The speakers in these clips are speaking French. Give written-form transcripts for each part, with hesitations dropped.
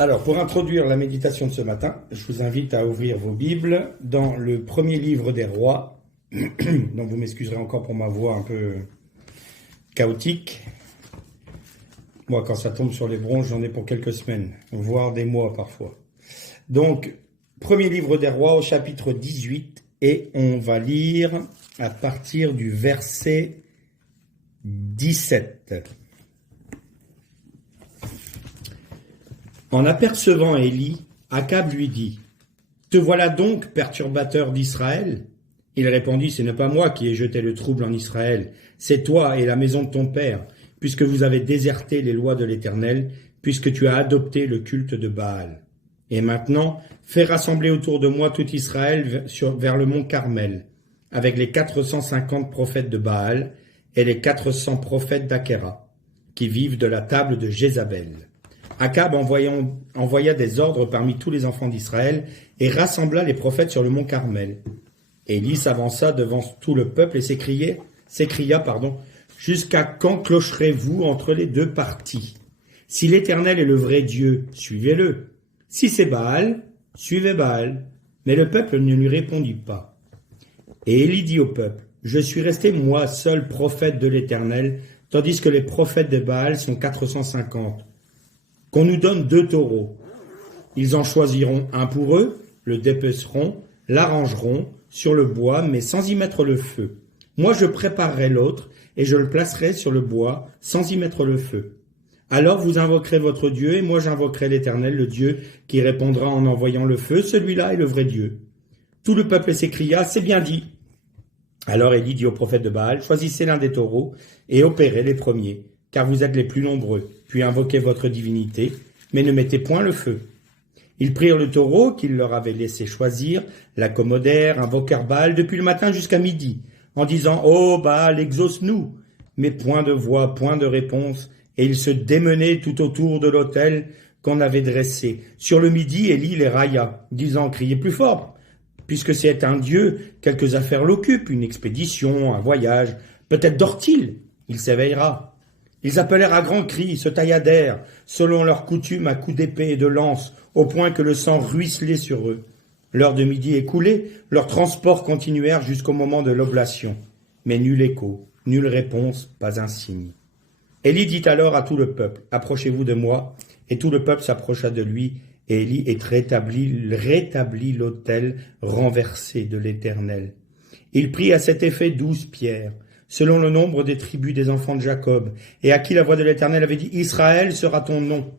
Alors, pour introduire la méditation de ce matin, je vous invite à ouvrir vos Bibles dans le premier livre des rois. Donc, vous m'excuserez encore pour ma voix un peu chaotique. Moi, quand ça tombe sur les bronches, j'en ai pour quelques semaines, voire des mois parfois. Donc, premier livre des rois au chapitre 18, et on va lire à partir du verset 17. En apercevant Élie, Akab lui dit : « Te voilà donc, perturbateur d'Israël ? » Il répondit : « Ce n'est pas moi qui ai jeté le trouble en Israël, c'est toi et la maison de ton père, puisque vous avez déserté les lois de l'Éternel, puisque tu as adopté le culte de Baal. Et maintenant, fais rassembler autour de moi tout Israël vers le mont Carmel, avec les 450 prophètes de Baal et les 400 prophètes d'Akhéra, qui vivent de la table de Jézabel. » Akab envoya des ordres parmi tous les enfants d'Israël et rassembla les prophètes sur le mont Carmel. Élie s'avança devant tout le peuple et s'écria, « Jusqu'à quand clocherez-vous entre les deux parties ? Si l'Éternel est le vrai Dieu, suivez-le. Si c'est Baal, suivez Baal. » Mais le peuple ne lui répondit pas. Et Élie dit au peuple : « Je suis resté moi seul prophète de l'Éternel, tandis que les prophètes de Baal sont 450. Qu'on nous donne 2 taureaux. Ils en choisiront un pour eux, le dépeceront, l'arrangeront sur le bois, mais sans y mettre le feu. Moi je préparerai l'autre, et je le placerai sur le bois, sans y mettre le feu. Alors vous invoquerez votre Dieu, et moi j'invoquerai l'Éternel, le Dieu qui répondra en envoyant le feu. Celui-là est le vrai Dieu. » Tout le peuple s'écria : « C'est bien dit. » Alors Élie dit aux prophètes de Baal : « Choisissez l'un des taureaux, et opérez les premiers, car vous êtes les plus nombreux. Puis invoquez votre divinité, mais ne mettez point le feu. » Ils prirent le taureau qu'il leur avait laissé choisir, l'accommodèrent, invoquèrent Baal depuis le matin jusqu'à midi, en disant : « Ô Baal, exauce-nous » Mais point de voix, point de réponse, et ils se démenaient tout autour de l'autel qu'on avait dressé. Sur le midi, Élie les railla, disant : « Criez plus fort, puisque c'est un Dieu, quelques affaires l'occupent, une expédition, un voyage, peut-être dort-il, il s'éveillera. » Ils appelèrent à grands cris, se tailladèrent, selon leur coutume à coups d'épée et de lance, au point que le sang ruisselait sur eux. L'heure de midi écoulée, leurs transports continuèrent jusqu'au moment de l'oblation. Mais nul écho, nulle réponse, pas un signe. Élie dit alors à tout le peuple : « Approchez-vous de moi. » Et tout le peuple s'approcha de lui, et Élie rétablit l'autel renversé de l'Éternel. Il prit à cet effet 12 pierres, selon le nombre des tribus des enfants de Jacob, et à qui la voix de l'Éternel avait dit : « Israël sera ton nom. »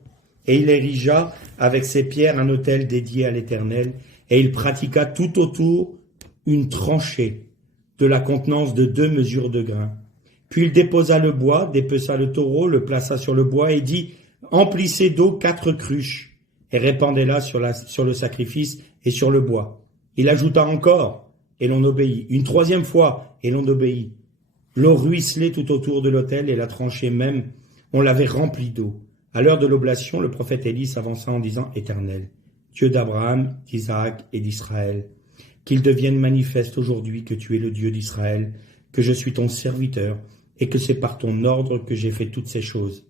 Et il érigea avec ces pierres un autel dédié à l'Éternel, et il pratiqua tout autour une tranchée de la contenance de 2 mesures de grains. Puis il déposa le bois, dépeça le taureau, le plaça sur le bois, et dit : « Emplissez d'eau 4 cruches, et répandez-la sur le sacrifice et sur le bois. » Il ajouta encore, et l'on obéit. Une 3e fois, et l'on obéit. L'eau ruisselait tout autour de l'autel, et la tranchée même, on l'avait remplie d'eau. À l'heure de l'oblation, le prophète Élie s'avança en disant : « Éternel, Dieu d'Abraham, d'Isaac et d'Israël, qu'il devienne manifeste aujourd'hui que tu es le Dieu d'Israël, que je suis ton serviteur, et que c'est par ton ordre que j'ai fait toutes ces choses.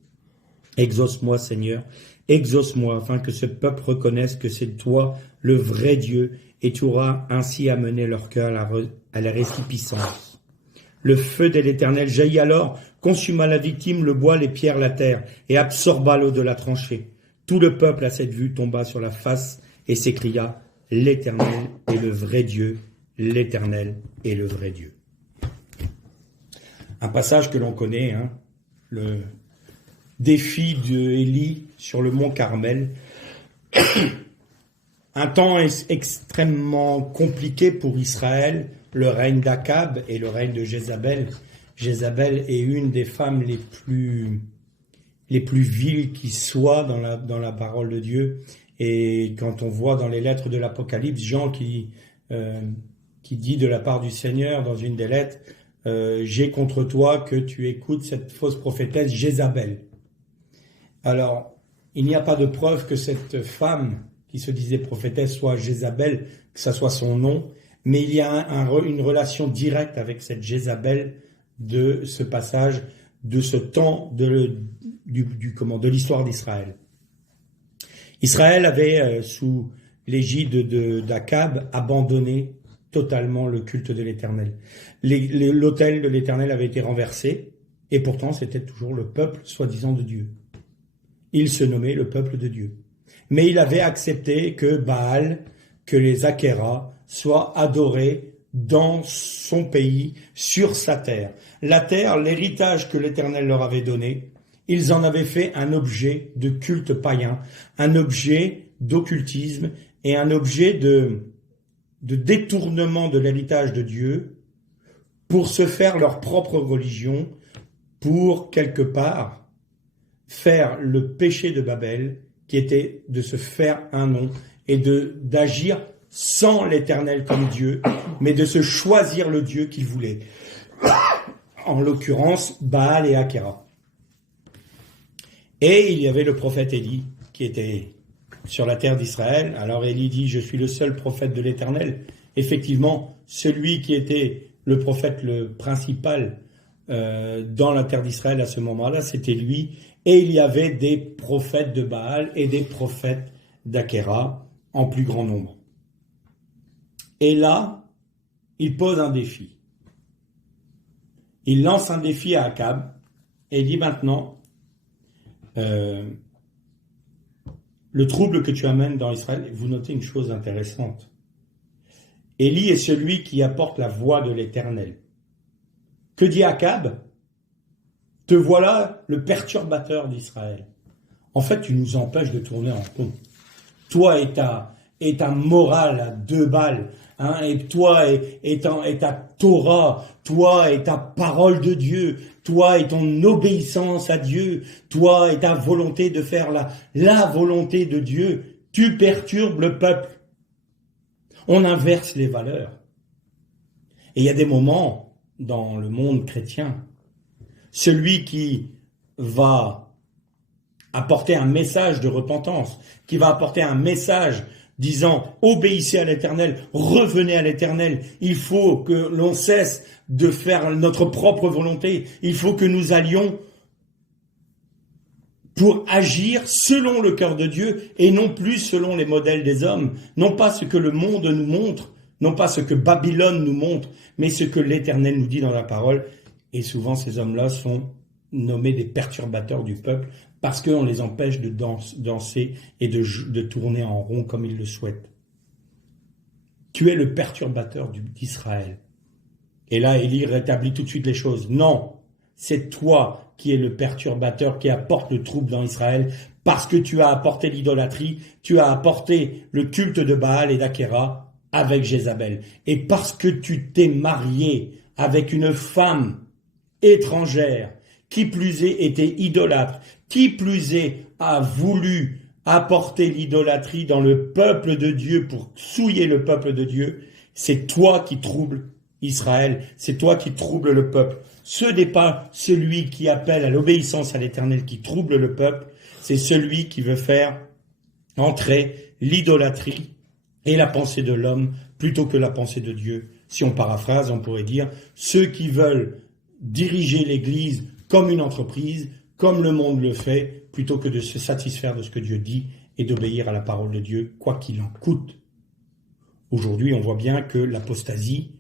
Exauce-moi, Seigneur, exauce-moi, afin que ce peuple reconnaisse que c'est toi le vrai Dieu, et tu auras ainsi amené leur cœur à la récipiscence. » Le feu de l'Éternel jaillit alors, consuma la victime, le bois, les pierres, la terre, et absorba l'eau de la tranchée. Tout le peuple, à cette vue, tomba sur la face et s'écria : « L'Éternel est le vrai Dieu, l'Éternel est le vrai Dieu. » Un passage que l'on connaît, le défi d'Élie sur le mont Carmel. Un temps extrêmement compliqué pour Israël, le règne d'Akab et le règne de Jézabel. Jézabel est une des femmes les plus viles qui soient dans la parole de Dieu. Et quand on voit dans les lettres de l'Apocalypse, Jean qui dit de la part du Seigneur dans une des lettres, j'ai contre toi que tu écoutes cette fausse prophétesse Jézabel. Alors, il n'y a pas de preuve que cette femme qui se disait prophétesse soit Jézabel, que ça soit son nom, mais il y a une relation directe avec cette Jézabel de ce passage, de ce temps de l'histoire d'Israël. Israël avait, sous l'égide d'Akab, abandonné totalement le culte de l'Éternel. L'autel de l'Éternel avait été renversé, et pourtant c'était toujours le peuple soi-disant de Dieu. Il se nommait le peuple de Dieu. Mais il avait accepté que Baal, que les Achéras soient adorés dans son pays, sur sa terre. La terre, l'héritage que l'Éternel leur avait donné, ils en avaient fait un objet de culte païen, un objet d'occultisme et un objet de détournement de l'héritage de Dieu pour se faire leur propre religion, pour quelque part faire le péché de Babel, qui était de se faire un nom et d'agir sans l'Éternel comme Dieu, mais de se choisir le Dieu qu'ils voulaient. En l'occurrence, Baal et Achéra. Et il y avait le prophète Élie, qui était sur la terre d'Israël. Alors Élie dit, je suis le seul prophète de l'Éternel. Effectivement, celui qui était le prophète le principal dans la terre d'Israël à ce moment-là, c'était lui. Et il y avait des prophètes de Baal et des prophètes d'Achéra en plus grand nombre. Et là, il pose un défi. Il lance un défi à Akab et il dit maintenant, le trouble que tu amènes dans Israël, vous notez une chose intéressante. Élie est celui qui apporte la voix de l'Éternel. Que dit Akab? Te voilà le perturbateur d'Israël. En fait, tu nous empêches de tourner en rond. Toi et ta morale à 2 balles, hein, et toi et ta Torah, toi et ta parole de Dieu, toi et ton obéissance à Dieu, toi et ta volonté de faire la volonté de Dieu, tu perturbes le peuple. On inverse les valeurs. Et il y a des moments dans le monde chrétien, celui qui va apporter un message de repentance, qui va apporter un message disant « Obéissez à l'Éternel, revenez à l'Éternel, il faut que l'on cesse de faire notre propre volonté, il faut que nous allions pour agir selon le cœur de Dieu et non plus selon les modèles des hommes, non pas ce que le monde nous montre, non pas ce que Babylone nous montre, mais ce que l'Éternel nous dit dans la parole. » Et souvent, ces hommes-là sont nommés des perturbateurs du peuple parce qu'on les empêche de danser et de tourner en rond comme ils le souhaitent. Tu es le perturbateur d'Israël. Et là, Élie rétablit tout de suite les choses. Non, c'est toi qui es le perturbateur, qui apporte le trouble dans Israël parce que tu as apporté l'idolâtrie, tu as apporté le culte de Baal et d'Achéra avec Jézabel. Et parce que tu t'es marié avec une femme étrangère, qui plus est était idolâtre, qui plus est a voulu apporter l'idolâtrie dans le peuple de Dieu pour souiller le peuple de Dieu, c'est toi qui troubles Israël, c'est toi qui troubles le peuple. Ce n'est pas celui qui appelle à l'obéissance à l'Éternel qui trouble le peuple, c'est celui qui veut faire entrer l'idolâtrie et la pensée de l'homme plutôt que la pensée de Dieu. Si on paraphrase, on pourrait dire ceux qui veulent diriger l'Église comme une entreprise, comme le monde le fait, plutôt que de se satisfaire de ce que Dieu dit et d'obéir à la parole de Dieu, quoi qu'il en coûte. Aujourd'hui, on voit bien que l'apostasie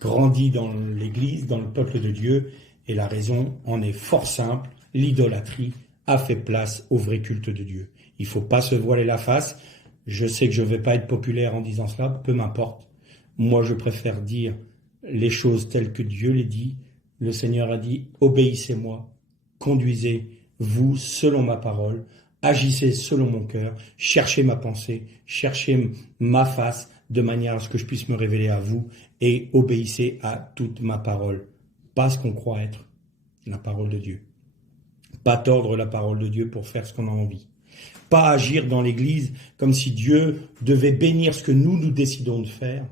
grandit dans l'Église, dans le peuple de Dieu, et la raison en est fort simple, l'idolâtrie a fait place au vrai culte de Dieu. Il ne faut pas se voiler la face. Je sais que je ne vais pas être populaire en disant cela, peu m'importe. Moi, je préfère dire les choses telles que Dieu les dit. Le Seigneur a dit, obéissez-moi, conduisez-vous selon ma parole, agissez selon mon cœur, cherchez ma pensée, cherchez ma face, de manière à ce que je puisse me révéler à vous, et obéissez à toute ma parole. Pas ce qu'on croit être la parole de Dieu. Pas tordre la parole de Dieu pour faire ce qu'on a envie. Pas agir dans l'Église comme si Dieu devait bénir ce que nous décidons de faire,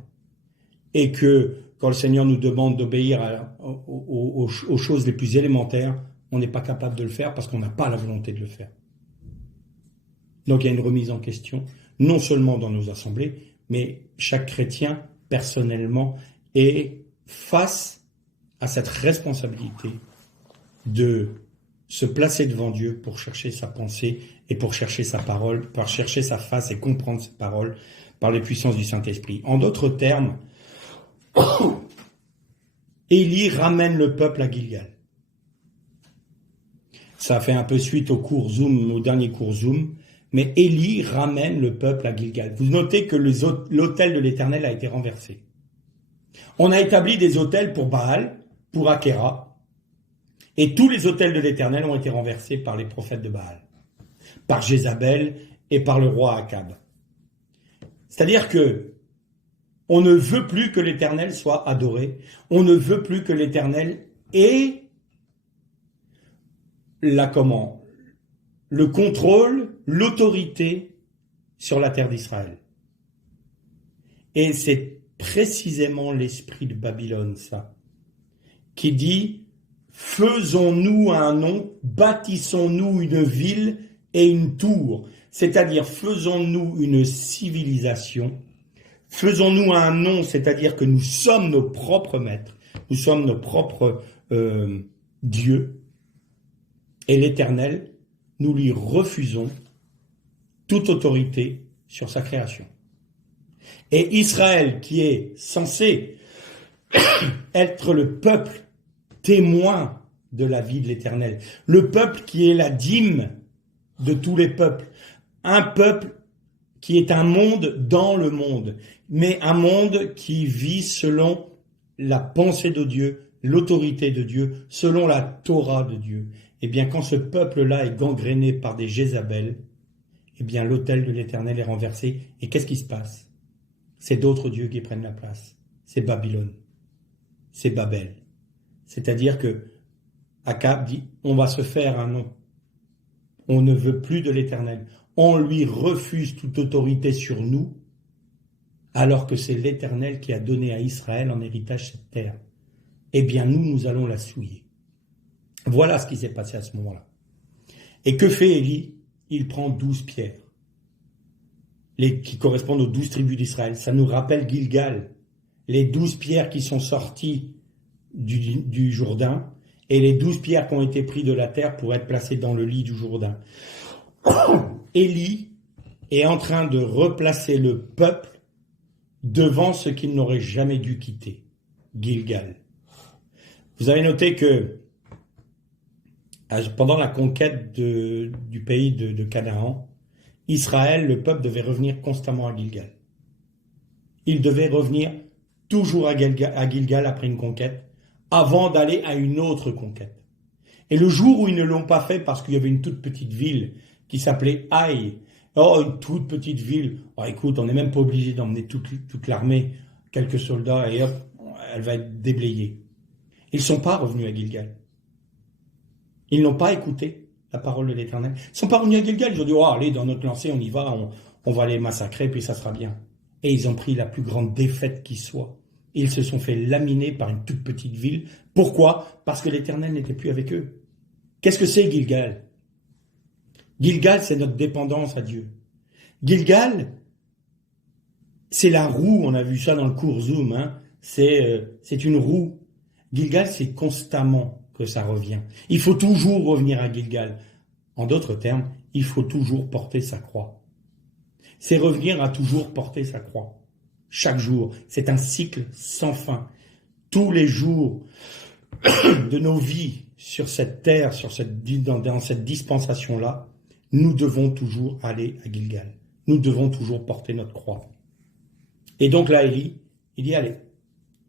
et que quand le Seigneur nous demande d'obéir aux choses les plus élémentaires, on n'est pas capable de le faire parce qu'on n'a pas la volonté de le faire. Donc il y a une remise en question, non seulement dans nos assemblées, mais chaque chrétien, personnellement, est face à cette responsabilité de se placer devant Dieu pour chercher sa pensée et pour chercher sa parole, pour chercher sa face et comprendre ses paroles par les puissances du Saint-Esprit. En d'autres termes, Élie ramène le peuple à Gilgal. Ça fait un peu suite au dernier cours Zoom, mais Élie ramène le peuple à Gilgal. Vous notez que l'autel de l'Éternel a été renversé. On a établi des autels pour Baal, pour Achéra, et tous les autels de l'Éternel ont été renversés par les prophètes de Baal, par Jézabel et par le roi Akab. C'est-à-dire que on ne veut plus que l'Éternel soit adoré, on ne veut plus que l'Éternel ait le contrôle, l'autorité sur la terre d'Israël. Et c'est précisément l'esprit de Babylone, ça, qui dit « Faisons-nous un nom, bâtissons-nous une ville et une tour », c'est-à-dire faisons-nous une civilisation, faisons-nous un nom, c'est-à-dire que nous sommes nos propres maîtres, nous sommes nos propres dieux, et l'Éternel, nous lui refusons toute autorité sur sa création. Et Israël, qui est censé être le peuple témoin de la vie de l'Éternel, le peuple qui est la dîme de tous les peuples, un peuple qui est un monde dans le monde, mais un monde qui vit selon la pensée de Dieu, l'autorité de Dieu, selon la Torah de Dieu. Eh bien, quand ce peuple-là est gangréné par des Jézabel, eh bien, l'autel de l'Éternel est renversé. Et qu'est-ce qui se passe? C'est d'autres dieux qui prennent la place. C'est Babylone. C'est Babel. C'est-à-dire que Akab dit, on va se faire un nom. On ne veut plus de l'Éternel. On lui refuse toute autorité sur nous, alors que c'est l'Éternel qui a donné à Israël en héritage cette terre. Eh bien, nous allons la souiller. Voilà ce qui s'est passé à ce moment-là. Et que fait Élie? Il prend 12 pierres, qui correspondent aux 12 tribus d'Israël. Ça nous rappelle Gilgal, les 12 pierres qui sont sorties du Jourdain, et les 12 pierres qui ont été prises de la terre pour être placées dans le lit du Jourdain. Élie est en train de replacer le peuple devant ce qu'il n'aurait jamais dû quitter, Gilgal. Vous avez noté que pendant la conquête du pays de Canaan, Israël, le peuple, devait revenir constamment à Gilgal. Il devait revenir toujours à Gilgal après une conquête, avant d'aller à une autre conquête. Et le jour où ils ne l'ont pas fait, parce qu'il y avait une toute petite ville qui s'appelait Haï, une toute petite ville, écoute, on n'est même pas obligé d'emmener toute l'armée, quelques soldats, et hop, elle va être déblayée. Ils ne sont pas revenus à Gilgal. Ils n'ont pas écouté la parole de l'Éternel. Ils ne sont pas revenus à Gilgal. Ils ont dit, allez, dans notre lancée, on y va, on va les massacrer, puis ça sera bien. Et ils ont pris la plus grande défaite qui soit. Et ils se sont fait laminer par une toute petite ville. Pourquoi? Parce que l'Éternel n'était plus avec eux. Qu'est-ce que c'est Gilgal? Gilgal, c'est notre dépendance à Dieu. Gilgal, c'est la roue, on a vu ça dans le cours Zoom, hein. C'est une roue. Gilgal, c'est constamment que ça revient. Il faut toujours revenir à Gilgal. En d'autres termes, il faut toujours porter sa croix. C'est revenir à toujours porter sa croix. Chaque jour. C'est un cycle sans fin. Tous les jours de nos vies sur cette terre, dans cette dispensation-là, nous devons toujours aller à Gilgal. Nous devons toujours porter notre croix. Et donc là, Élie, il dit, allez,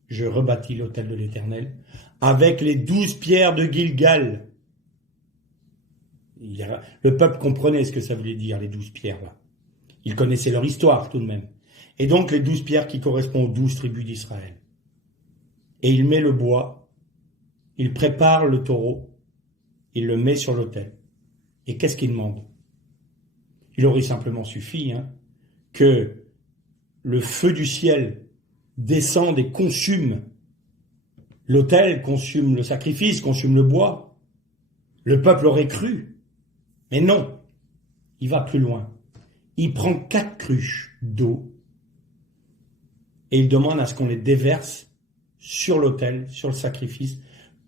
je rebâtis l'autel de l'Éternel avec les 12 pierres de Gilgal. Le peuple comprenait ce que ça voulait dire, les 12 pierres-là. Ils connaissaient leur histoire tout de même. Et donc les 12 pierres qui correspondent aux 12 tribus d'Israël. Et il met le bois, il prépare le taureau, il le met sur l'autel. Et qu'est-ce qu'il demande? Il aurait simplement suffi que le feu du ciel descende et consume l'autel, consume le sacrifice, consume le bois. Le peuple aurait cru. Mais non, il va plus loin. Il prend 4 cruches d'eau et il demande à ce qu'on les déverse sur l'autel, sur le sacrifice,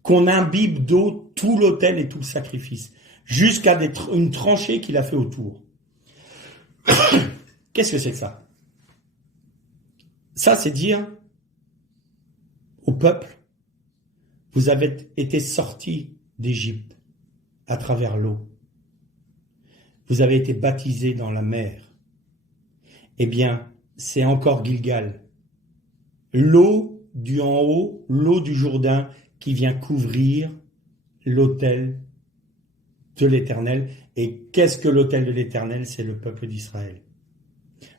qu'on imbibe d'eau tout l'autel et tout le sacrifice, jusqu'à une tranchée qu'il a fait autour. Qu'est-ce que c'est que ça? Ça, c'est dire au peuple, vous avez été sortis d'Égypte à travers l'eau. Vous avez été baptisés dans la mer. Eh bien, c'est encore Gilgal. L'eau du en haut, l'eau du Jourdain qui vient couvrir l'autel de l'Éternel. Et qu'est-ce que l'autel de l'Éternel? C'est le peuple d'Israël.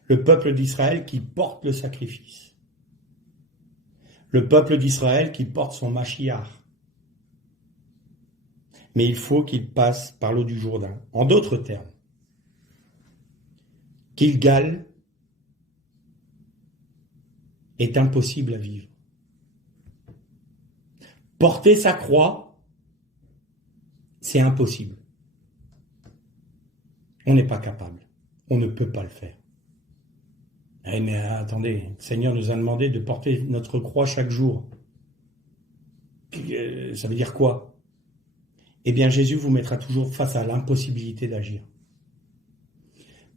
Le peuple d'Israël qui porte le sacrifice. Le peuple d'Israël qui porte son Mashiach. Mais il faut qu'il passe par l'eau du Jourdain. En d'autres termes, Gilgal est impossible à vivre. Porter sa croix, c'est impossible. On n'est pas capable. On ne peut pas le faire. Eh mais attendez, le Seigneur nous a demandé de porter notre croix chaque jour. Ça veut dire quoi? Eh bien, Jésus vous mettra toujours face à l'impossibilité d'agir.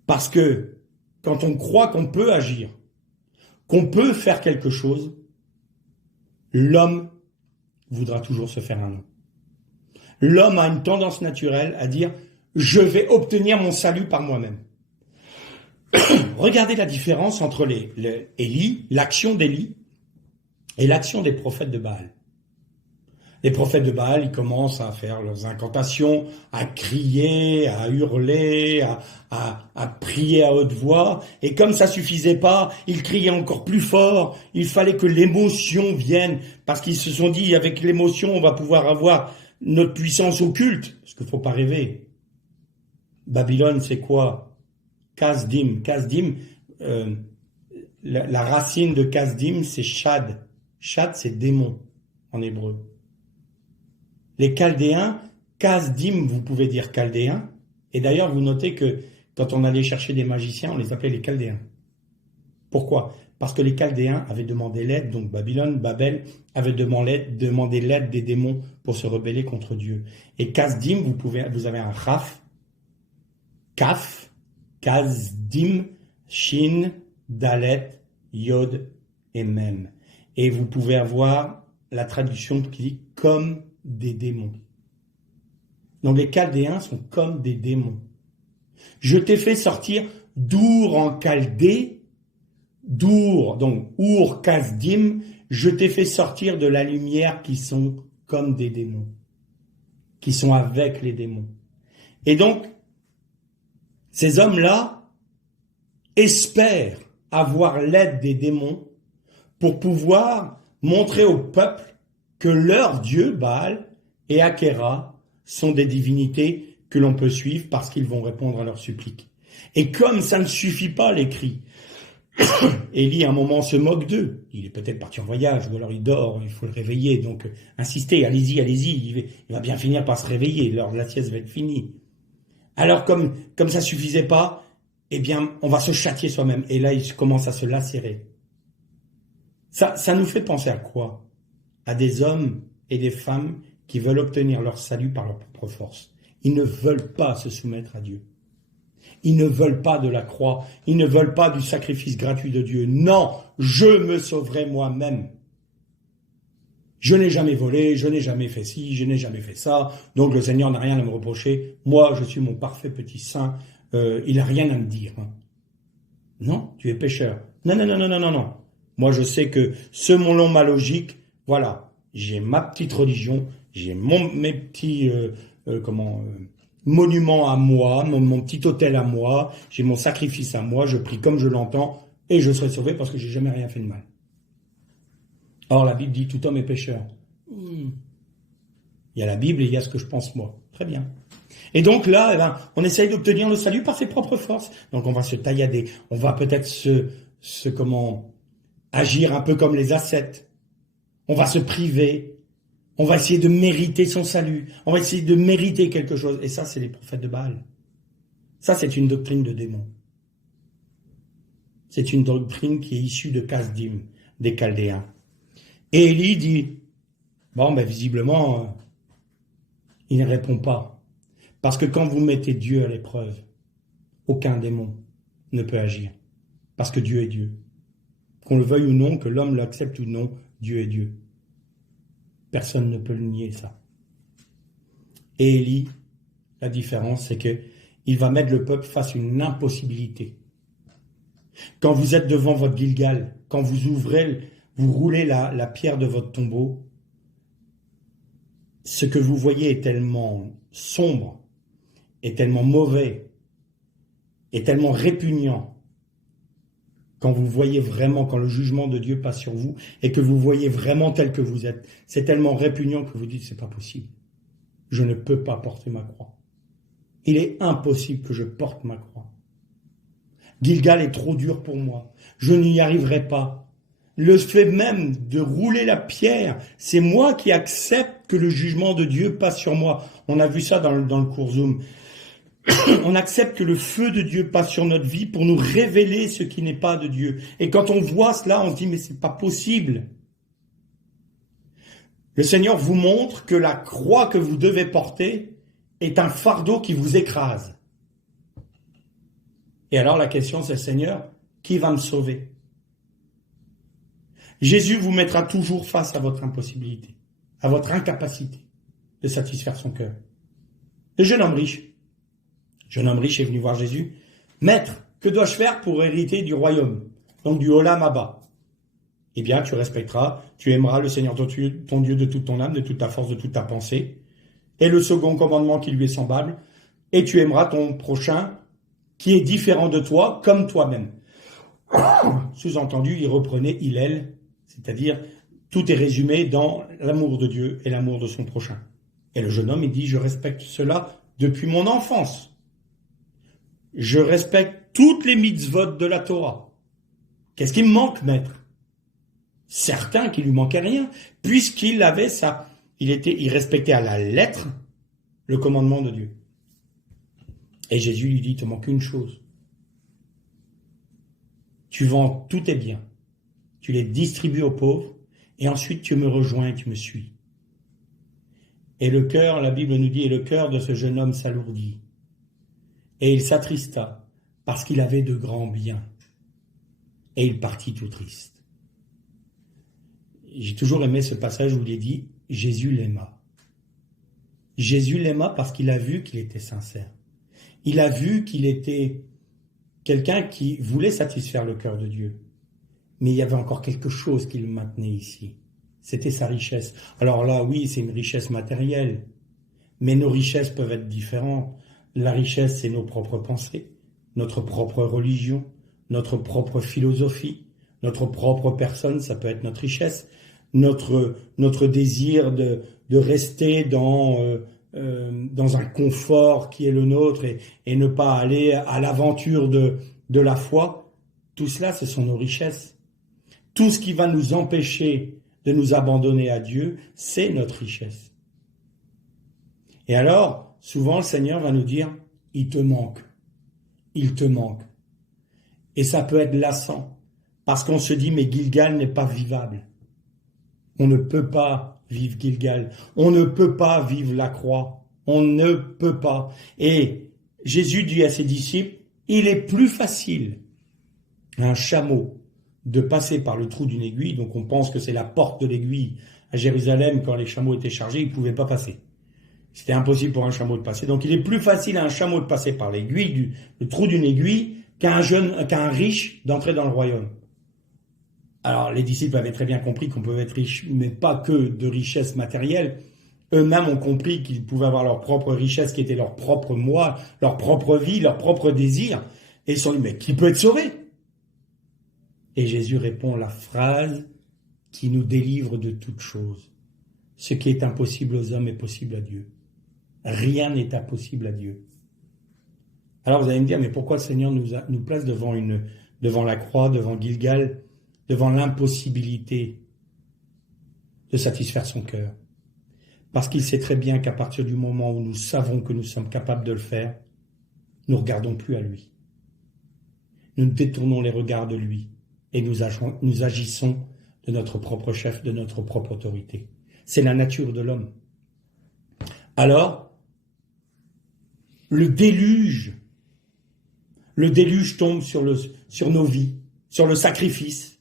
Parce que quand on croit qu'on peut agir, qu'on peut faire quelque chose, l'homme voudra toujours se faire un nom. L'homme a une tendance naturelle à dire « je vais obtenir mon salut par moi-même ». Regardez la différence entre Élie, l'action d'Élie et l'action des prophètes de Baal. Les prophètes de Baal, ils commencent à faire leurs incantations, à crier, à hurler, à prier à haute voix. Et comme ça suffisait pas, ils criaient encore plus fort. Il fallait que l'émotion vienne, parce qu'ils se sont dit, avec l'émotion, on va pouvoir avoir notre puissance occulte. Parce qu'il faut pas rêver. Babylone, c'est quoi? Kasdim. Kasdim, la racine de Kasdim, c'est Shad. Shad, c'est démon en hébreu. Les Chaldéens, Kasdim, vous pouvez dire Chaldéens. Et d'ailleurs, vous notez que quand on allait chercher des magiciens, on les appelait les Chaldéens. Pourquoi? Parce que les Chaldéens avaient demandé l'aide, donc Babylone, Babel, avait demandé l'aide des démons pour se rebeller contre Dieu. Et Kasdim, vous avez un Raf, Kaf, Kasdim, Shin, Dalet, Yod et Mem. Et vous pouvez avoir la traduction qui dit comme des démons. Donc les Chaldéens sont comme des démons. Je t'ai fait sortir d'Our en Chaldée, d'Our, donc Our Kasdim, je t'ai fait sortir de la lumière qui sont comme des démons, qui sont avec les démons. Et donc, ces hommes-là espèrent avoir l'aide des démons pour pouvoir montrer au peuple que leur dieu, Baal et Akhéra, sont des divinités que l'on peut suivre parce qu'ils vont répondre à leurs suppliques. Et comme ça ne suffit pas, les cris, Élie, à un moment, se moque d'eux. Il est peut-être parti en voyage, ou alors il dort, il faut le réveiller. Donc, insistez, allez-y, il va bien finir par se réveiller, l'heure de la sieste va être finie. Alors, comme ça suffisait pas, eh bien, on va se châtier soi-même. Et là, il commence à se lacérer. Ça nous fait penser à quoi? À des hommes et des femmes qui veulent obtenir leur salut par leur propre force. Ils ne veulent pas se soumettre à Dieu. Ils ne veulent pas de la croix. Ils ne veulent pas du sacrifice gratuit de Dieu. Non, je me sauverai moi-même. Je n'ai jamais volé, je n'ai jamais fait ci, je n'ai jamais fait ça. Donc le Seigneur n'a rien à me reprocher. Moi, je suis mon parfait petit saint. Il n'a rien à me dire. Non, tu es pécheur. Non. Moi, je sais que selon ma logique, voilà, j'ai ma petite religion, j'ai mes petits monuments à moi, mon petit autel à moi, j'ai mon sacrifice à moi, je prie comme je l'entends et je serai sauvé parce que j'ai jamais rien fait de mal. Or, la Bible dit tout homme est pécheur. Il y a la Bible et il y a ce que je pense moi. Très bien. Et donc là, on essaye d'obtenir le salut par ses propres forces. Donc on va se taillader, on va peut-être agir un peu comme les ascètes. On va se priver. On va essayer de mériter son salut. On va essayer de mériter quelque chose. Et ça, c'est les prophètes de Baal. Ça, c'est une doctrine de démon. C'est une doctrine qui est issue de Kasdim, des Chaldéens. Et Élie dit, Bon, ben visiblement, il ne répond pas. Parce que quand vous mettez Dieu à l'épreuve, aucun démon ne peut agir. Parce que Dieu est Dieu. Qu'on le veuille ou non, que l'homme l'accepte ou non, Dieu est Dieu. Personne ne peut le nier, ça. Et Élie, la différence, c'est que il va mettre le peuple face à une impossibilité. Quand vous êtes devant votre Gilgal, quand vous roulez la pierre de votre tombeau, ce que vous voyez est tellement sombre, est tellement mauvais, est tellement répugnant, quand vous voyez vraiment, quand le jugement de Dieu passe sur vous, et que vous voyez vraiment tel que vous êtes, c'est tellement répugnant que vous dites, c'est pas possible. Je ne peux pas porter ma croix. Il est impossible que je porte ma croix. Gilgal est trop dur pour moi. Je n'y arriverai pas. Le fait même de rouler la pierre, c'est moi qui accepte que le jugement de Dieu passe sur moi. On a vu ça dans le cours Zoom. On accepte que le feu de Dieu passe sur notre vie pour nous révéler ce qui n'est pas de Dieu. Et quand on voit cela, on se dit, mais c'est pas possible. Le Seigneur vous montre que la croix que vous devez porter est un fardeau qui vous écrase. Et alors la question c'est, Seigneur, qui va me sauver? Jésus vous mettra toujours face à votre impossibilité, à votre incapacité de satisfaire son cœur. Le jeune homme riche est venu voir Jésus. Maître, que dois-je faire pour hériter du royaume? Donc du Olam Abba. Eh bien, tu respecteras, tu aimeras le Seigneur ton Dieu de toute ton âme, de toute ta force, de toute ta pensée. Et le second commandement qui lui est semblable, et tu aimeras ton prochain qui est différent de toi, comme toi-même. Sous-entendu, il reprenait Hillel, c'est-à-dire tout est résumé dans l'amour de Dieu et l'amour de son prochain. Et le jeune homme, il dit, je respecte cela depuis mon enfance. Je respecte toutes les mitzvot de la Torah. Qu'est-ce qui me manque, maître? Certain qu'il lui manquait rien, puisqu'il avait ça. Il respectait à la lettre le commandement de Dieu. Et Jésus lui dit, il te manque une chose. Tu vends tous tes biens, tu les distribues aux pauvres, et ensuite tu me rejoins et tu me suis. Et le cœur, la Bible nous dit, et le cœur de ce jeune homme s'alourdit. Et il s'attrista, parce qu'il avait de grands biens. Et il partit tout triste. J'ai toujours aimé ce passage où il est dit, Jésus l'aima. Jésus l'aima parce qu'il a vu qu'il était sincère. Il a vu qu'il était quelqu'un qui voulait satisfaire le cœur de Dieu. Mais il y avait encore quelque chose qui le maintenait ici. C'était sa richesse. Alors là, oui, c'est une richesse matérielle. Mais nos richesses peuvent être différentes. La richesse, c'est nos propres pensées, notre propre religion, notre propre philosophie, notre propre personne, ça peut être notre richesse. Notre désir de rester dans un confort qui est le nôtre et ne pas aller à l'aventure de la foi, tout cela, ce sont nos richesses. Tout ce qui va nous empêcher de nous abandonner à Dieu, c'est notre richesse. Et alors, souvent, le Seigneur va nous dire, il te manque. Il te manque. Et ça peut être lassant, parce qu'on se dit, mais Gilgal n'est pas vivable. On ne peut pas vivre Gilgal. On ne peut pas vivre la croix. On ne peut pas. Et Jésus dit à ses disciples, il est plus facile à un chameau de passer par le trou d'une aiguille, donc on pense que c'est la porte de l'aiguille à Jérusalem, quand les chameaux étaient chargés, ils ne pouvaient pas passer. C'était impossible pour un chameau de passer. Donc il est plus facile à un chameau de passer par l'aiguille, le trou d'une aiguille, qu'à un riche d'entrer dans le royaume. Alors, les disciples avaient très bien compris qu'on pouvait être riche, mais pas que de richesse matérielle. Eux-mêmes ont compris qu'ils pouvaient avoir leur propre richesse, qui était leur propre moi, leur propre vie, leur propre désir. Et ils se sont dit, mais qui peut être sauvé? Et Jésus répond la phrase qui nous délivre de toute chose. Ce qui est impossible aux hommes est possible à Dieu. Rien n'est impossible à Dieu. Alors vous allez me dire, mais pourquoi le Seigneur nous place devant la croix, devant Gilgal, devant l'impossibilité de satisfaire son cœur? Parce qu'il sait très bien qu'à partir du moment où nous savons que nous sommes capables de le faire, nous ne regardons plus à lui. Nous détournons les regards de lui et nous agissons de notre propre chef, de notre propre autorité. C'est la nature de l'homme. Alors, le déluge tombe sur nos vies, sur le sacrifice.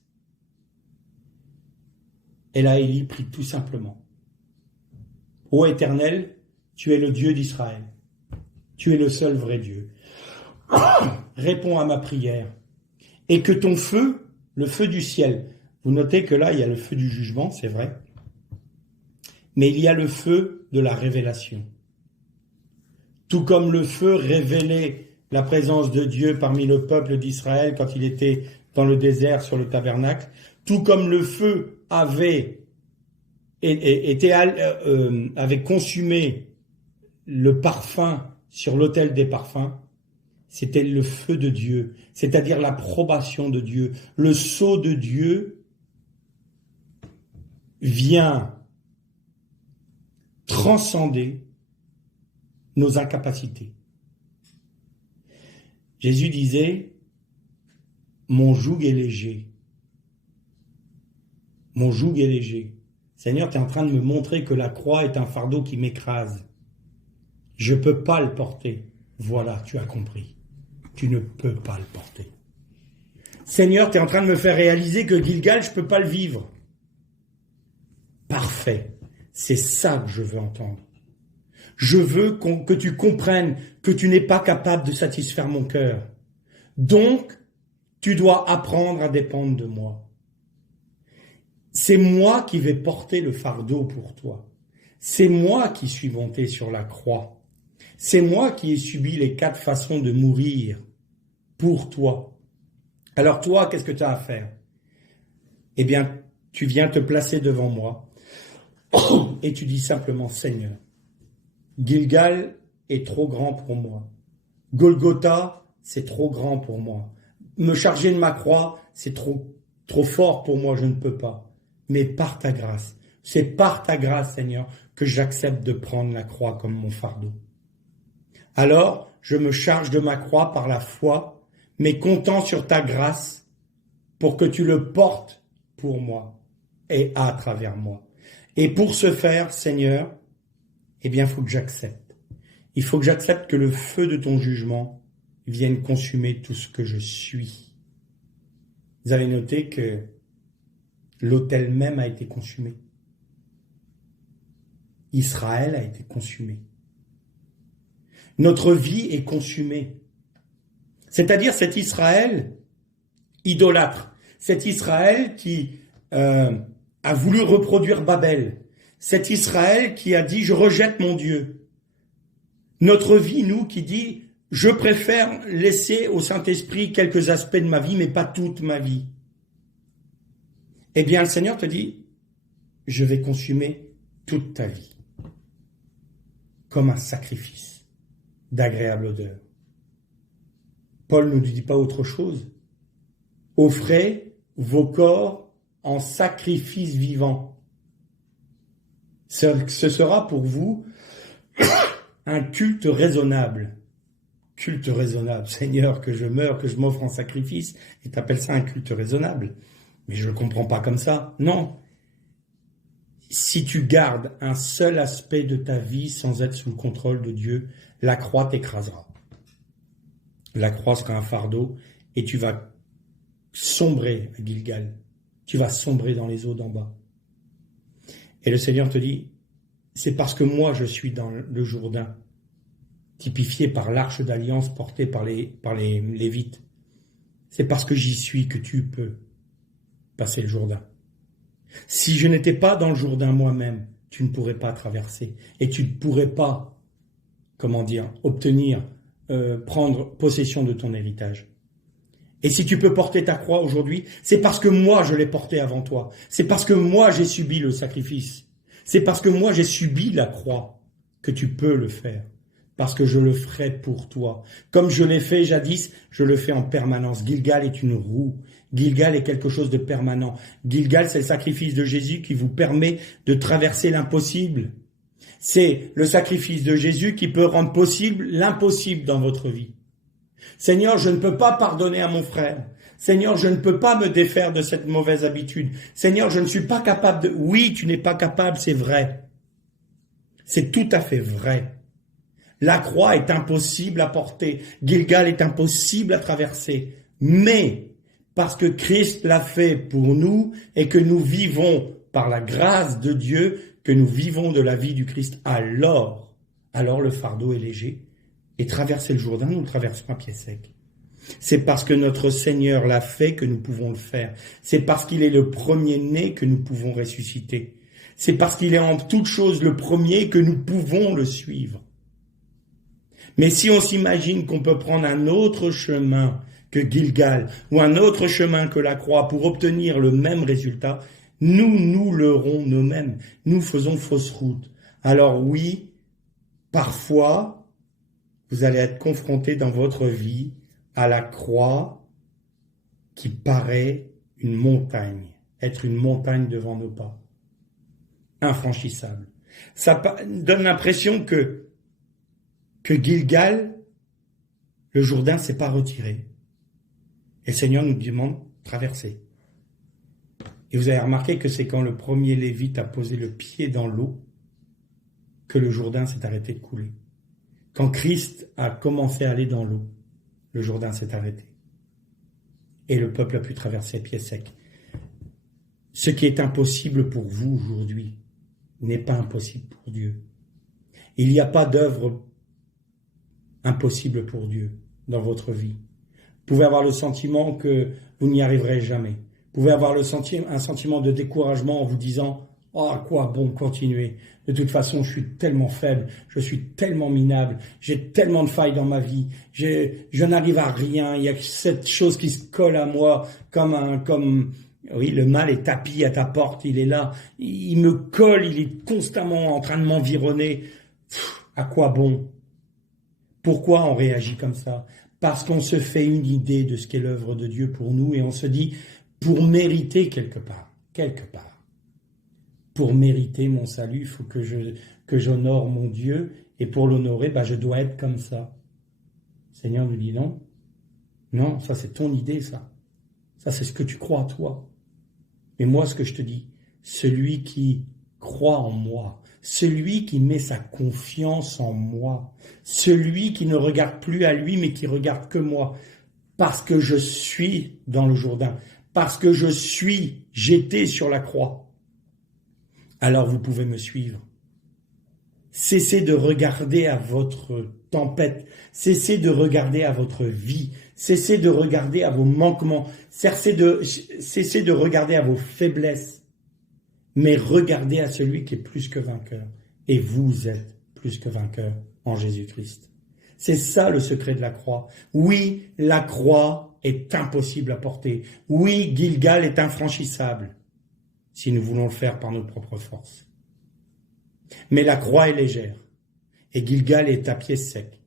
Et là, Élie prie tout simplement. Ô Éternel, tu es le Dieu d'Israël. Tu es le seul vrai Dieu. Réponds à ma prière. Et que ton feu, le feu du ciel, vous notez que là, il y a le feu du jugement, c'est vrai, mais il y a le feu de la révélation. Tout comme le feu révélait la présence de Dieu parmi le peuple d'Israël quand il était dans le désert sur le tabernacle, tout comme le feu avait consumé le parfum sur l'autel des parfums, c'était le feu de Dieu, c'est-à-dire l'approbation de Dieu. Le sceau de Dieu vient transcender nos incapacités. Jésus disait, mon joug est léger. Mon joug est léger. Seigneur, tu es en train de me montrer que la croix est un fardeau qui m'écrase. Je ne peux pas le porter. Voilà, tu as compris. Tu ne peux pas le porter. Seigneur, tu es en train de me faire réaliser que Gilgal, je ne peux pas le vivre. Parfait. C'est ça que je veux entendre. Je veux que tu comprennes que tu n'es pas capable de satisfaire mon cœur. Donc, tu dois apprendre à dépendre de moi. C'est moi qui vais porter le fardeau pour toi. C'est moi qui suis monté sur la croix. C'est moi qui ai subi les 4 façons de mourir pour toi. Alors toi, qu'est-ce que tu as à faire? Eh bien, tu viens te placer devant moi et tu dis simplement, Seigneur, Gilgal est trop grand pour moi. Golgotha, c'est trop grand pour moi. Me charger de ma croix, c'est trop fort pour moi, je ne peux pas. Mais par ta grâce, c'est par ta grâce, Seigneur, que j'accepte de prendre la croix comme mon fardeau. Alors, je me charge de ma croix par la foi, mais comptant sur ta grâce pour que tu le portes pour moi et à travers moi. Et pour ce faire, Seigneur, eh bien, il faut que j'accepte. Il faut que j'accepte que le feu de ton jugement vienne consumer tout ce que je suis. Vous avez noté que l'autel même a été consumé. Israël a été consumé. Notre vie est consumée. C'est-à-dire cet Israël idolâtre, cet Israël qui a voulu reproduire Babel, cet Israël qui a dit « je rejette mon Dieu ». Notre vie, nous, qui dit « je préfère laisser au Saint-Esprit quelques aspects de ma vie, mais pas toute ma vie ». Eh bien, le Seigneur te dit « je vais consumer toute ta vie comme un sacrifice d'agréable odeur ». Paul ne nous dit pas autre chose. Offrez vos corps en sacrifice vivant. Ce sera pour vous un culte raisonnable. Culte raisonnable. Seigneur, que je meure, que je m'offre en sacrifice, et t'appelles ça un culte raisonnable. Mais je ne le comprends pas comme ça. Non. Si tu gardes un seul aspect de ta vie sans être sous le contrôle de Dieu, la croix t'écrasera. La croix sera un fardeau et tu vas sombrer à Gilgal. Tu vas sombrer dans les eaux d'en bas. Et le Seigneur te dit, c'est parce que moi je suis dans le Jourdain, typifié par l'arche d'alliance portée par les Lévites. C'est parce que j'y suis que tu peux passer le Jourdain. Si je n'étais pas dans le Jourdain moi-même, tu ne pourrais pas traverser. Et tu ne pourrais pas, prendre possession de ton héritage. Et si tu peux porter ta croix aujourd'hui, c'est parce que moi je l'ai portée avant toi. C'est parce que moi j'ai subi le sacrifice. C'est parce que moi j'ai subi la croix que tu peux le faire. Parce que je le ferai pour toi. Comme je l'ai fait jadis, je le fais en permanence. Gilgal est une roue. Gilgal est quelque chose de permanent. Gilgal, c'est le sacrifice de Jésus qui vous permet de traverser l'impossible. C'est le sacrifice de Jésus qui peut rendre possible l'impossible dans votre vie. Seigneur, je ne peux pas pardonner à mon frère. Seigneur, je ne peux pas me défaire de cette mauvaise habitude. Seigneur, je ne suis pas capable de... Oui, tu n'es pas capable, c'est vrai. C'est tout à fait vrai. La croix est impossible à porter. Gilgal est impossible à traverser. Mais, parce que Christ l'a fait pour nous et que nous vivons par la grâce de Dieu, que nous vivons de la vie du Christ, alors le fardeau est léger. Et traverser le Jourdain, nous le traversons à pied sec. C'est parce que notre Seigneur l'a fait que nous pouvons le faire. C'est parce qu'il est le premier-né que nous pouvons ressusciter. C'est parce qu'il est en toute chose le premier que nous pouvons le suivre. Mais si on s'imagine qu'on peut prendre un autre chemin que Gilgal ou un autre chemin que la croix pour obtenir le même résultat, nous leurrons nous-mêmes. Nous faisons fausse route. Alors oui, parfois, vous allez être confronté dans votre vie à la croix qui paraît une montagne, être une montagne devant nos pas, infranchissable. Ça donne l'impression que Gilgal, le Jourdain, s'est pas retiré. Et le Seigneur nous demande traverser. Et vous avez remarqué que c'est quand le premier Lévite a posé le pied dans l'eau que le Jourdain s'est arrêté de couler. Quand Christ a commencé à aller dans l'eau, le Jourdain s'est arrêté. Et le peuple a pu traverser à pied sec. Ce qui est impossible pour vous aujourd'hui n'est pas impossible pour Dieu. Il n'y a pas d'œuvre impossible pour Dieu dans votre vie. Vous pouvez avoir le sentiment que vous n'y arriverez jamais. Vous pouvez avoir un sentiment de découragement en vous disant « Oh, à quoi bon continuer ? De toute façon, je suis tellement faible, je suis tellement minable, j'ai tellement de failles dans ma vie, je n'arrive à rien, il y a cette chose qui se colle à moi oui, le mal est tapis à ta porte, il est là, il me colle, il est constamment en train de m'environner. À quoi bon ? Pourquoi on réagit comme ça ? Parce qu'on se fait une idée de ce qu'est l'œuvre de Dieu pour nous et on se dit, pour mériter quelque part, pour mériter mon salut, il faut que j'honore mon Dieu et pour l'honorer, je dois être comme ça. Le Seigneur nous dit non. Non, ça c'est ton idée, ça. Ça c'est ce que tu crois toi. Mais moi, ce que je te dis, celui qui croit en moi, celui qui met sa confiance en moi, celui qui ne regarde plus à lui, mais qui regarde que moi, parce que je suis dans le Jourdain, parce que j'étais sur la croix, alors vous pouvez me suivre. Cessez de regarder à votre tempête, cessez de regarder à votre vie, cessez de regarder à vos manquements, cessez de regarder à vos faiblesses, mais regardez à celui qui est plus que vainqueur. Et vous êtes plus que vainqueur en Jésus-Christ. C'est ça le secret de la croix. Oui, la croix est impossible à porter. Oui, Gilgal est infranchissable, si nous voulons le faire par nos propres forces. Mais la croix est légère, et Gilgal est à pied sec,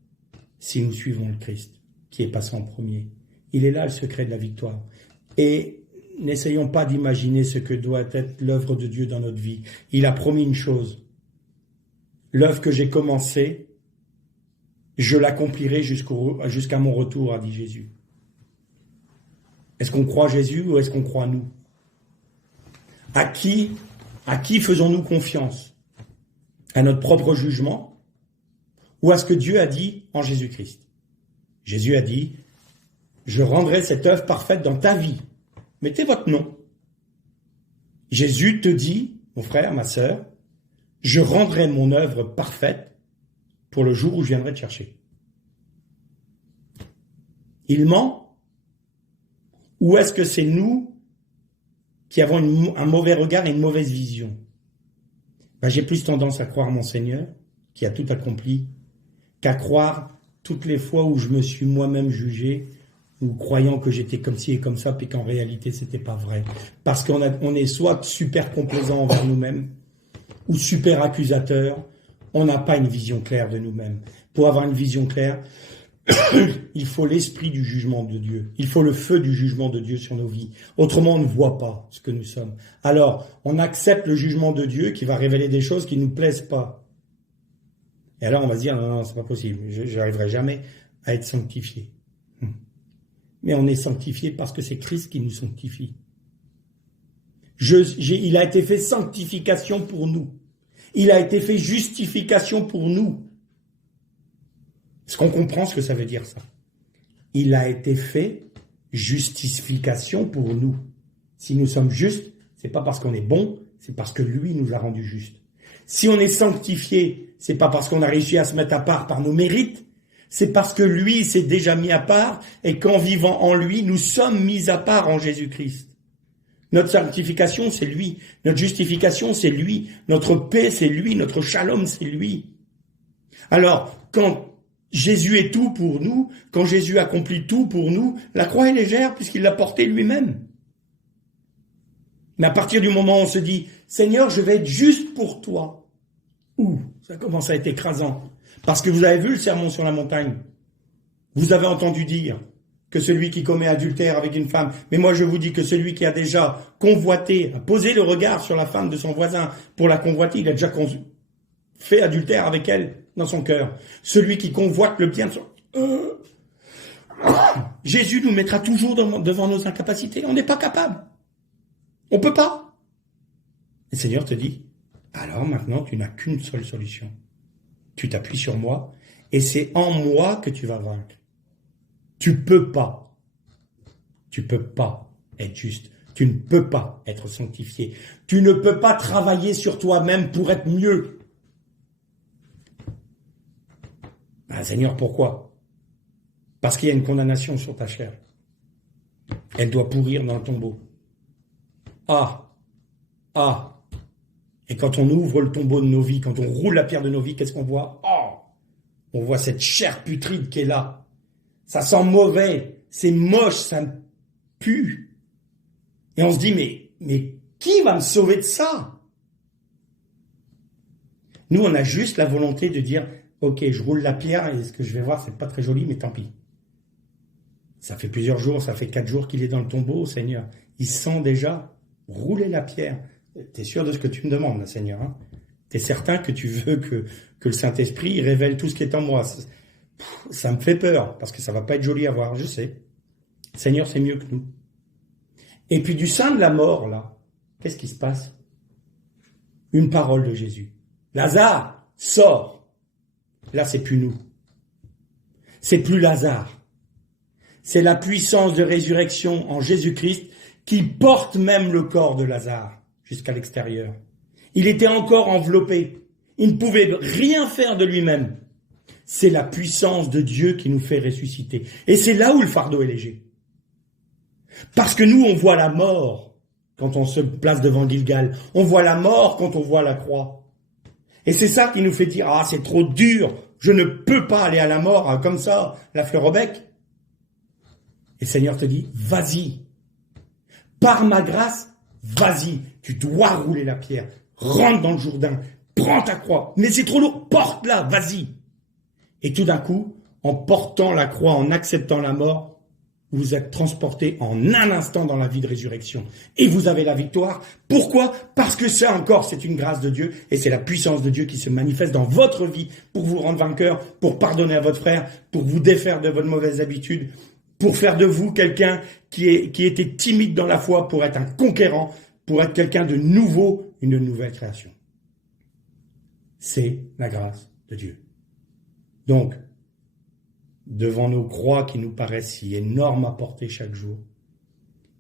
si nous suivons le Christ, qui est passé en premier. Il est là le secret de la victoire. Et n'essayons pas d'imaginer ce que doit être l'œuvre de Dieu dans notre vie. Il a promis une chose. L'œuvre que j'ai commencée, je l'accomplirai jusqu'à mon retour, a dit Jésus. Est-ce qu'on croit Jésus ou est-ce qu'on croit nous ? À qui faisons-nous confiance ? À notre propre jugement ou à ce que Dieu a dit en Jésus-Christ ? Jésus a dit, je rendrai cette œuvre parfaite dans ta vie. Mettez votre nom. Jésus te dit, mon frère, ma sœur, je rendrai mon œuvre parfaite pour le jour où je viendrai te chercher. Il ment ? Ou est-ce que c'est nous qui avons un mauvais regard et une mauvaise vision ? J'ai plus tendance à croire mon Seigneur, qui a tout accompli, qu'à croire toutes les fois où je me suis moi-même jugé, ou croyant que j'étais comme ci et comme ça, puis qu'en réalité, c'était pas vrai. Parce qu'on est soit super complaisant envers nous-mêmes, ou super accusateur, on n'a pas une vision claire de nous-mêmes. Pour avoir une vision claire, il faut l'esprit du jugement de Dieu. Il faut le feu du jugement de Dieu sur nos vies. Autrement, on ne voit pas ce que nous sommes. Alors, on accepte le jugement de Dieu qui va révéler des choses qui ne nous plaisent pas. Et alors, on va se dire, non, c'est pas possible. Je n'arriverai jamais à être sanctifié. mais on est sanctifié parce que c'est Christ qui nous sanctifie. Il a été fait sanctification pour nous. Il a été fait justification pour nous. Est-ce qu'on comprend ce que ça veut dire, ça? Il a été fait justification pour nous. Si nous sommes justes, c'est pas parce qu'on est bon, c'est parce que lui nous a rendus justes. Si on est sanctifié, c'est pas parce qu'on a réussi à se mettre à part par nos mérites, c'est parce que lui s'est déjà mis à part et qu'en vivant en lui, nous sommes mis à part en Jésus-Christ. Notre sanctification, c'est lui. Notre justification, c'est lui. Notre paix, c'est lui. Notre shalom, c'est lui. Alors, quand Jésus est tout pour nous, quand Jésus accomplit tout pour nous, la croix est légère puisqu'il l'a portée lui-même. Mais à partir du moment où on se dit « Seigneur, je vais être juste pour toi », ça commence à être écrasant. Parce que vous avez vu le sermon sur la montagne. Vous avez entendu dire que celui qui commet adultère avec une femme, mais moi je vous dis que celui qui a déjà convoité, a posé le regard sur la femme de son voisin pour la convoiter, il a déjà fait adultère avec elle dans son cœur. Celui qui convoite le bien de son... Jésus nous mettra toujours devant nos incapacités. On n'est pas capable. On peut pas. Le Seigneur te dit, alors maintenant tu n'as qu'une seule solution. Tu t'appuies sur moi et c'est en moi que tu vas vaincre. Tu peux pas être juste. Tu ne peux pas être sanctifié. Tu ne peux pas travailler sur toi-même pour être mieux. Ah, Seigneur, pourquoi? Parce qu'il y a une condamnation sur ta chair. Elle doit pourrir dans le tombeau. Et quand on ouvre le tombeau de nos vies, quand on roule la pierre de nos vies, qu'est-ce qu'on voit? On voit cette chair putride qui est là. Ça sent mauvais, c'est moche, ça pue. Et on se dit, mais qui va me sauver de ça? Nous, on a juste la volonté de dire, ok, je roule la pierre et ce que je vais voir, c'est pas très joli, mais tant pis. Ça fait plusieurs jours, ça fait 4 jours qu'il est dans le tombeau, Seigneur. Il sent déjà rouler la pierre. T'es sûr de ce que tu me demandes, là, Seigneur, hein? T'es certain que tu veux que le Saint-Esprit révèle tout ce qui est en moi? Ça me fait peur, parce que ça va pas être joli à voir, je sais. Seigneur, c'est mieux que nous. Et puis du sein de la mort, là, qu'est-ce qui se passe? Une parole de Jésus. Lazare, sors. Là, c'est plus nous. C'est plus Lazare. C'est la puissance de résurrection en Jésus-Christ qui porte même le corps de Lazare jusqu'à l'extérieur. Il était encore enveloppé. Il ne pouvait rien faire de lui-même. C'est la puissance de Dieu qui nous fait ressusciter. Et c'est là où le fardeau est léger. Parce que nous, on voit la mort quand on se place devant Gilgal. On voit la mort quand on voit la croix. Et c'est ça qui nous fait dire, c'est trop dur, je ne peux pas aller à la mort comme ça, la fleur au bec. Et le Seigneur te dit, vas-y. Par ma grâce, vas-y. Tu dois rouler la pierre. Rentre dans le Jourdain. Prends ta croix. Mais c'est trop lourd. Porte-la. Vas-y. Et tout d'un coup, en portant la croix, en acceptant la mort, vous êtes transporté en un instant dans la vie de résurrection. Et vous avez la victoire. Pourquoi? Parce que ça encore, c'est une grâce de Dieu et c'est la puissance de Dieu qui se manifeste dans votre vie pour vous rendre vainqueur, pour pardonner à votre frère, pour vous défaire de votre mauvaise habitude, pour faire de vous quelqu'un qui était timide dans la foi, pour être un conquérant, pour être quelqu'un de nouveau, une nouvelle création. C'est la grâce de Dieu. Donc, devant nos croix qui nous paraissent si énormes à porter chaque jour,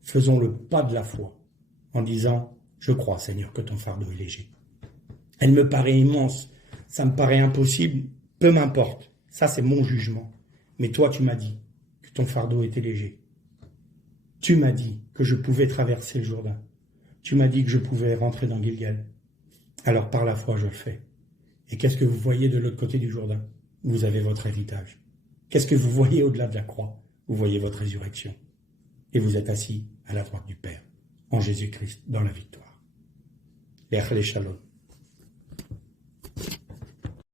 faisons le pas de la foi en disant « Je crois, Seigneur, que ton fardeau est léger. Elle me paraît immense, ça me paraît impossible, peu m'importe. Ça, c'est mon jugement. Mais toi, tu m'as dit que ton fardeau était léger. Tu m'as dit que je pouvais traverser le Jourdain. Tu m'as dit que je pouvais rentrer dans Gilgal. Alors, par la foi, je le fais. Et qu'est-ce que vous voyez de l'autre côté du Jourdain? Vous avez votre héritage. Qu'est-ce que vous voyez au-delà de la croix? Vous voyez votre résurrection. Et vous êtes assis à la droite du Père, en Jésus-Christ, dans la victoire. Shalom.